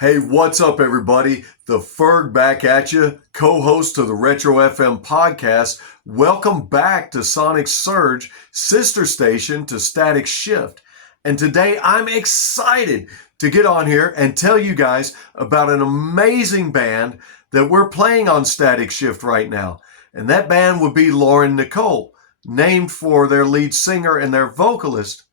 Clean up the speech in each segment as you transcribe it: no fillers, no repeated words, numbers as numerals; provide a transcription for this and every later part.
Hey, what's up, everybody? The Ferg back at you, co-host to the Retro FM podcast. Welcome back to Sonic Surge, sister station to Static Shift. And today I'm excited to get on here and tell you guys about an amazing band that we're playing on Static Shift right now. And that band would be LaureNicole, named for their lead singer and their vocalist,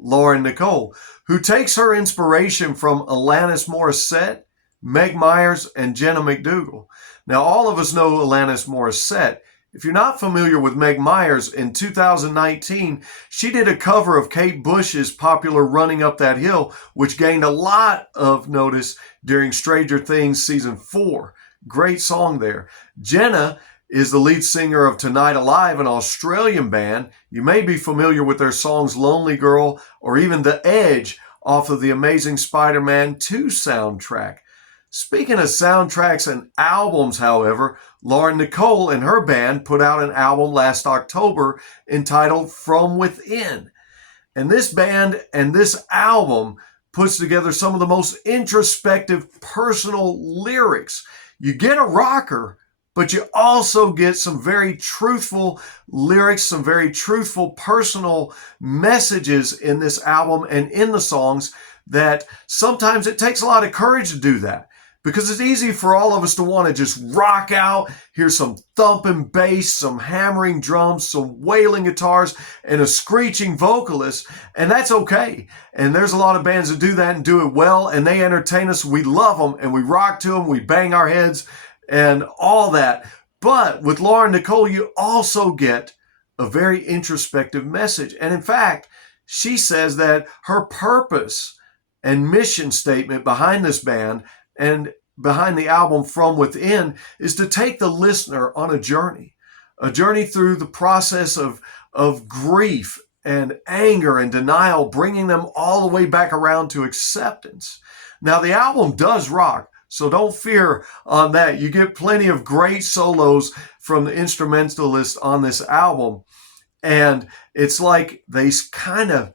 LaureNicole, who takes her inspiration from Alanis Morissette, Meg Myers, and Jenna McDougall. Now, all of us know Alanis Morissette. If you're not familiar with Meg Myers, in 2019, she did a cover of Kate Bush's popular Running Up That Hill, which gained a lot of notice during Stranger Things Season 4. Great song there. Jenna is the lead singer of Tonight Alive, an Australian band. You may be familiar with their songs Lonely Girl or even The Edge off of the Amazing Spider-Man 2 soundtrack. Speaking of soundtracks and albums, however, LaureNicole and her band put out an album last October entitled From Within. And this band and this album puts together some of the most introspective personal lyrics. You get a rocker, but you also get some very truthful lyrics, some very truthful personal messages in this album and in the songs that sometimes it takes a lot of courage to do that, because it's easy for all of us to want to just rock out, hear some thumping bass, some hammering drums, some wailing guitars, and a screeching vocalist, and that's okay. And there's a lot of bands that do that and do it well, and they entertain us. We love them, and we rock to them, we bang our heads, and all that. But with LaureNicole, you also get a very introspective message. And in fact, she says that her purpose and mission statement behind this band and behind the album From Within is to take the listener on a journey through the process of grief and anger and denial, bringing them all the way back around to acceptance. Now, the album does rock, so don't fear on that. You get plenty of great solos from the instrumentalists on this album. And it's like they kind of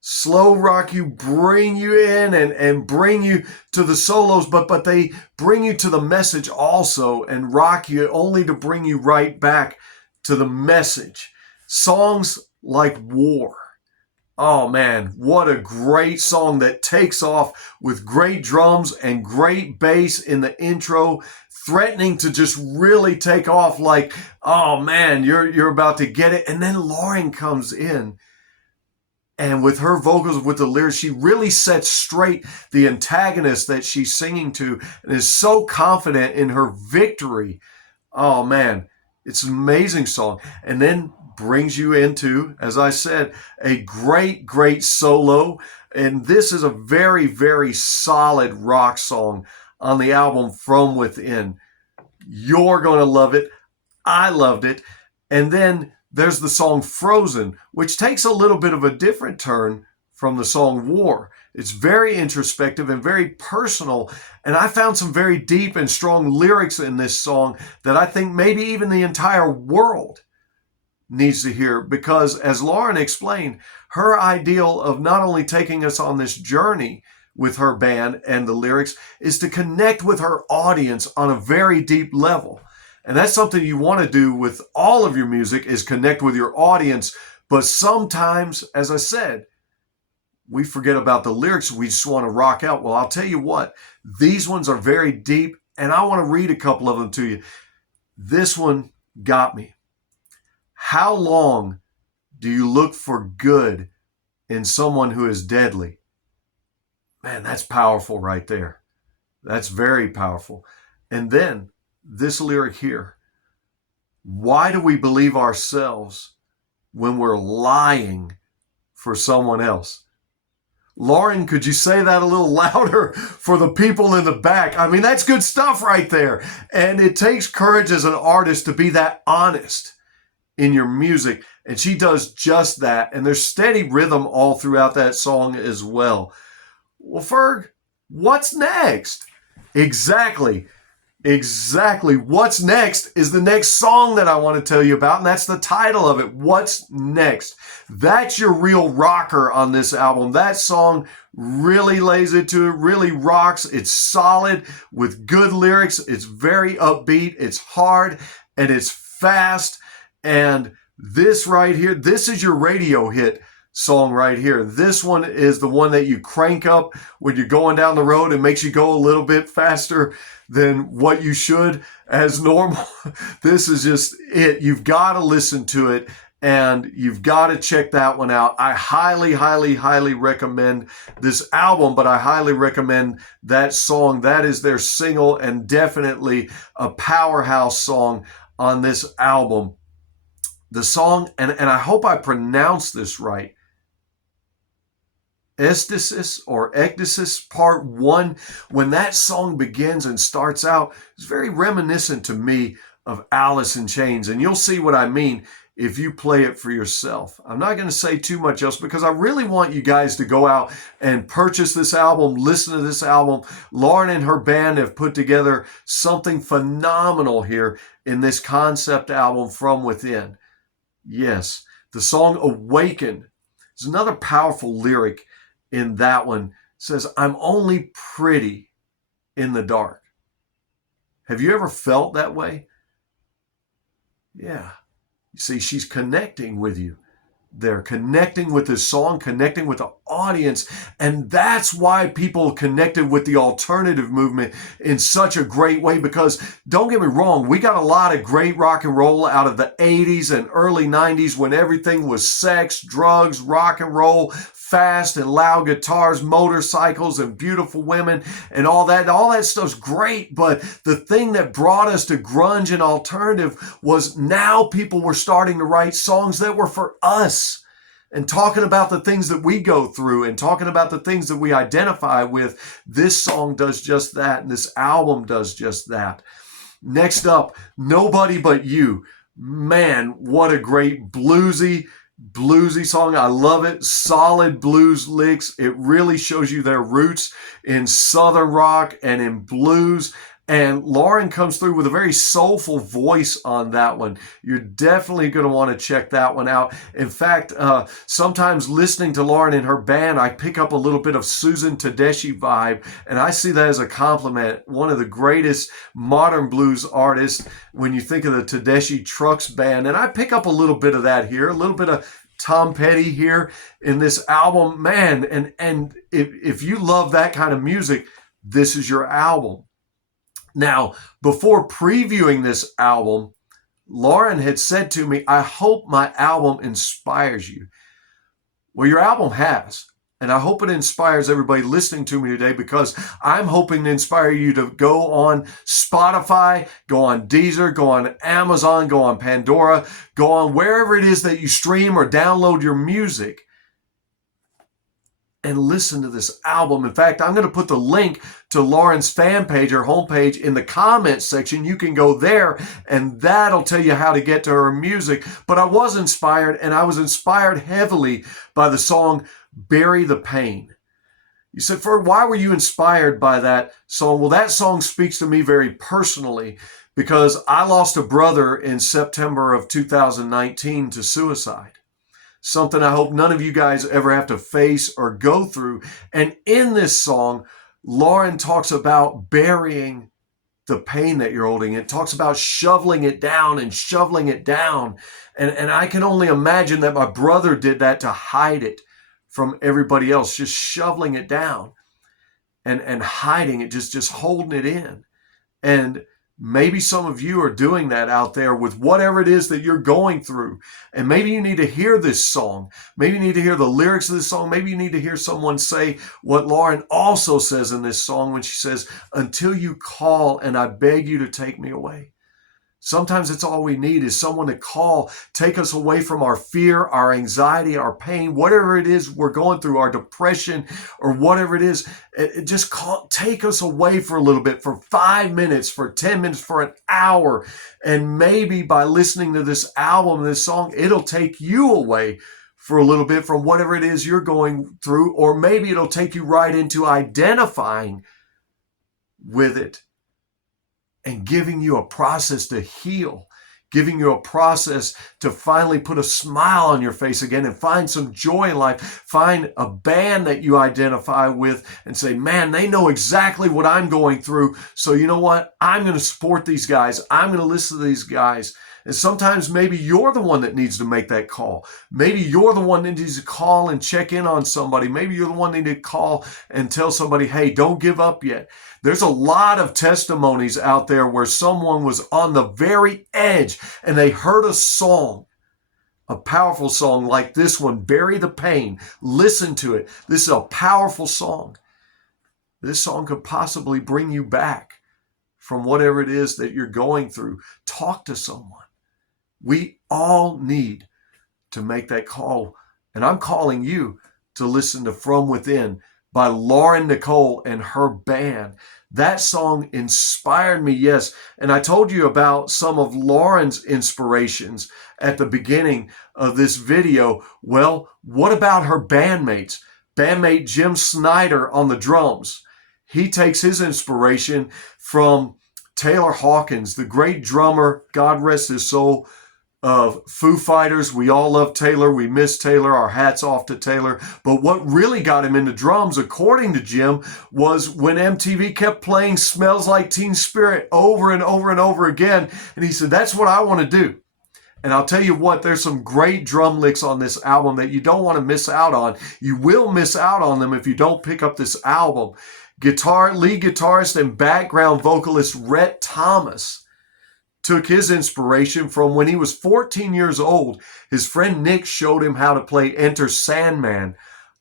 slow rock you, bring you in and bring you to the solos, but they bring you to the message also and rock you only to bring you right back to the message. Songs like War. Oh man, what a great song that takes off with great drums and great bass in the intro, threatening to just really take off like, oh man, you're about to get it. And then Lauren comes in, and with her vocals, with the lyrics, she really sets straight the antagonist that she's singing to and is so confident in her victory. Oh man, it's an amazing song. And then brings you into, as I said, a great solo. And this is a very, very solid rock song on the album From Within. You're going to love it. I loved it. And then there's the song Frozen, which takes a little bit of a different turn from the song War. It's very introspective and very personal. And I found some very deep and strong lyrics in this song that I think maybe even the entire world needs to hear, because as Lauren explained, her ideal of not only taking us on this journey with her band and the lyrics is to connect with her audience on a very deep level. And that's something you want to do with all of your music, is connect with your audience. But sometimes, as I said, we forget about the lyrics. We just want to rock out. Well, I'll tell you what, these ones are very deep, and I want to read a couple of them to you. This one got me. How long do you look for good in someone who is deadly? Man, that's powerful right there. That's very powerful. And then this lyric here. Why do we believe ourselves when we're lying for someone else? Lauren, could you say that a little louder for the people in the back? I mean, that's good stuff right there. And it takes courage as an artist to be that honest in your music. And she does just that. And there's steady rhythm all throughout that song as well. Well, Ferg, what's next? Exactly. Exactly. What's next is the next song that I want to tell you about, and that's the title of it. What's next? That's your real rocker on this album. That song really lays into it, really rocks. It's solid with good lyrics. It's very upbeat. It's hard and it's fast. And this right here, this is your radio hit song right here. This one is the one that you crank up when you're going down the road and makes you go a little bit faster than what you should as normal. This is just it. You've got to listen to it and you've got to check that one out. I highly, highly, highly recommend this album, but I highly recommend that song. That is their single and definitely a powerhouse song on this album. The song, and I hope I pronounced this right, Ecstasis or Ecstasis Part 1, when that song begins and starts out, it's very reminiscent to me of Alice in Chains. And you'll see what I mean if you play it for yourself. I'm not going to say too much else because I really want you guys to go out and purchase this album, listen to this album. Lauren and her band have put together something phenomenal here in this concept album, From Within. Yes, the song Awaken is another powerful lyric in that one. It says, I'm only pretty in the dark. Have you ever felt that way? Yeah. You see, she's connecting with you. They're connecting with this song, connecting with the audience. And that's why people connected with the alternative movement in such a great way. Because don't get me wrong, we got a lot of great rock and roll out of the 80s and early 90s when everything was sex, drugs, rock and roll, fast and loud guitars, motorcycles, and beautiful women and all that. All that stuff's great. But the thing that brought us to grunge and alternative was now people were starting to write songs that were for us and talking about the things that we go through and talking about the things that we identify with. This song does just that, and this album does just that. Next up, Nobody But You. Man, what a great bluesy song. I love it. Solid blues licks. It really shows you their roots in Southern rock and in blues. And Lauren comes through with a very soulful voice on that one. You're definitely going to want to check that one out. In fact, sometimes listening to Lauren and her band, I pick up a little bit of Susan Tedeschi vibe, and I see that as a compliment. One of the greatest modern blues artists when you think of the Tedeschi Trucks Band. And I pick up a little bit of that here, a little bit of Tom Petty here in this album. Man, and if you love that kind of music, this is your album. Now, before previewing this album, Lauren had said to me, I hope my album inspires you. Well, your album has. And I hope it inspires everybody listening to me today, because I'm hoping to inspire you to go on Spotify, go on Deezer, go on Amazon, go on Pandora, go on wherever it is that you stream or download your music, and listen to this album. In fact, I'm going to put the link to Lauren's fan page or homepage in the comments section. You can go there and that'll tell you how to get to her music. But I was inspired, and I was inspired heavily by the song Bury the Pain. You said, Ferg, why were you inspired by that song? Well, that song speaks to me very personally because I lost a brother in September of 2019 to suicide. Something I hope none of you guys ever have to face or go through. And in this song, Lauren talks about burying the pain that you're holding. It talks about shoveling it down and shoveling it down. And I can only imagine that my brother did that to hide it from everybody else, just shoveling it down and hiding it, just holding it in. And maybe some of you are doing that out there with whatever it is that you're going through. And maybe you need to hear this song. Maybe you need to hear the lyrics of this song. Maybe you need to hear someone say what Lauren also says in this song when she says, until you call and I beg you to take me away. Sometimes it's all we need is someone to call, take us away from our fear, our anxiety, our pain, whatever it is we're going through, our depression or whatever it is. Just take us away for a little bit, for 5 minutes, for 10 minutes, for an hour. And maybe by listening to this album, this song, it'll take you away for a little bit from whatever it is you're going through. Or maybe it'll take you right into identifying with it and giving you a process to heal, giving you a process to finally put a smile on your face again and find some joy in life. Find a band that you identify with and say, man, they know exactly what I'm going through. So you know what? I'm going to support these guys. I'm going to listen to these guys. And sometimes maybe you're the one that needs to make that call. Maybe you're the one that needs to call and check in on somebody. Maybe you're the one that needs to call and tell somebody, hey, don't give up yet. There's a lot of testimonies out there where someone was on the very edge and they heard a song, a powerful song like this one, Bury the Pain. Listen to it. This is a powerful song. This song could possibly bring you back from whatever it is that you're going through. Talk to someone. We all need to make that call. And I'm calling you to listen to From Within by LaureNicole and her band. That song inspired me, yes. And I told you about some of Lauren's inspirations at the beginning of this video. Well, what about her bandmates? Bandmate Jim Snyder on the drums. He takes his inspiration from Taylor Hawkins, the great drummer, God rest his soul, of Foo Fighters. We all love Taylor. We miss Taylor. Our hats off to Taylor. But what really got him into drums, according to Jim, was when MTV kept playing Smells Like Teen Spirit over and over and over again. And he said, that's what I want to do. And I'll tell you what, there's some great drum licks on this album that you don't want to miss out on. You will miss out on them if you don't pick up this album. Lead guitarist and background vocalist Rhett Thomas took his inspiration from when he was 14 years old. His friend Nick showed him how to play Enter Sandman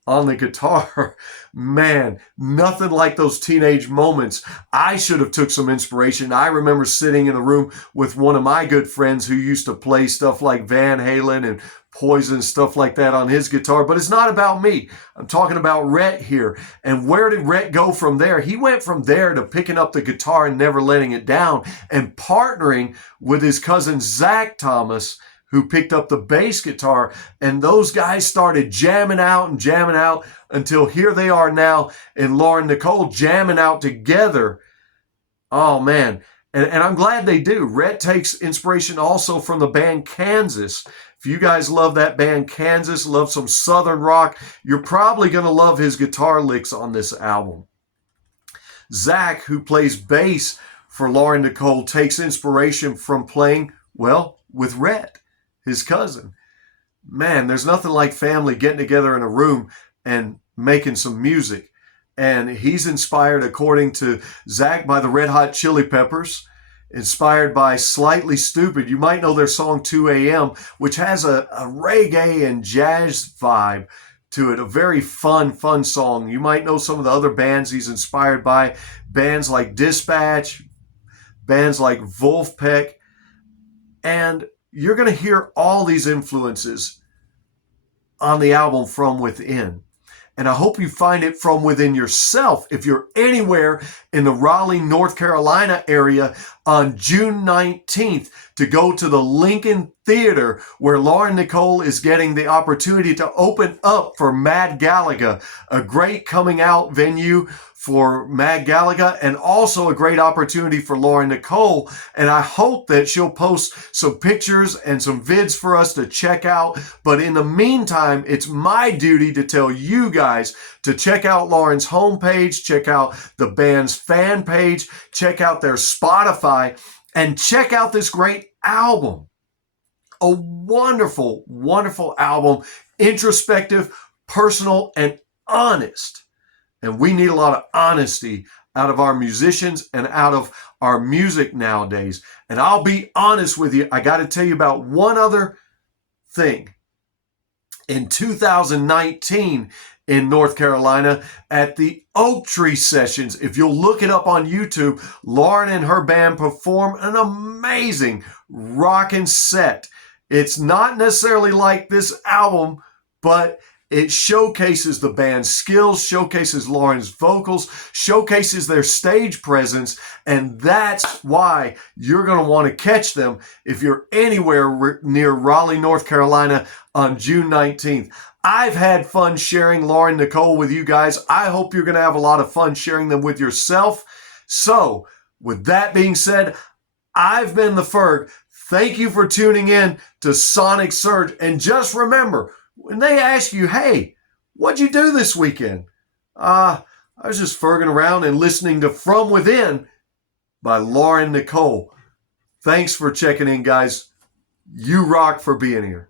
on the guitar. Man, nothing like those teenage moments. I should have took some inspiration. I remember sitting in a room with one of my good friends who used to play stuff like Van Halen and Poison, stuff like that on his guitar. But it's not about me. I'm talking about Rhett here. And where did Rhett go from there? He went from there to picking up the guitar and never letting it down and partnering with his cousin Zach Thomas, who picked up the bass guitar. And those guys started jamming out until here they are now in LaureNicole jamming out together. Oh, man. And I'm glad they do. Rhett takes inspiration also from the band Kansas. If you guys love that band Kansas, love some Southern rock, you're probably going to love his guitar licks on this album. Zach, who plays bass for LaureNicole, takes inspiration from playing, well, with Rhett, his cousin. Man, there's nothing like family getting together in a room and making some music. And he's inspired, according to Zach, by the Red Hot Chili Peppers, inspired by Slightly Stoopid. You might know their song 2 a.m., which has a reggae and jazz vibe to it, a very fun song. You might know some of the other bands he's inspired by, bands like Dispatch, bands like Wolfpack, and you're going to hear all these influences on the album From Within. And I hope you find it from within yourself. If you're anywhere in the Raleigh, North Carolina area on June 19th to go to the Lincoln Theater, where LaureNicole is getting the opportunity to open up for Mad Galaga, a great coming out venue for Mad Galaga, and also a great opportunity for LaureNicole. And I hope that she'll post some pictures and some vids for us to check out. But in the meantime, it's my duty to tell you guys to check out Lauren's homepage, check out the band's fan page, check out their Spotify, and check out this great album. A wonderful, wonderful album, introspective, personal, and honest. And we need a lot of honesty out of our musicians and out of our music nowadays. And I'll be honest with you, I got to tell you about one other thing. In 2019 in North Carolina at the Oak Tree Sessions, if you'll look it up on YouTube, Lauren and her band perform an amazing rockin' set. It's not necessarily like this album, but it showcases the band's skills, showcases Lauren's vocals, showcases their stage presence, and that's why you're going to want to catch them if you're anywhere near Raleigh, North Carolina on June 19th. I've had fun sharing LaureNicole with you guys. I hope you're going to have a lot of fun sharing them with yourself. So With that being said, I've been the Ferg. Thank you for tuning in to Sonic Surge. And just remember, when they ask you, hey, what'd you do this weekend? I was just ferging around and listening to From Within by LaureNicole. Thanks for checking in, guys. You rock for being here.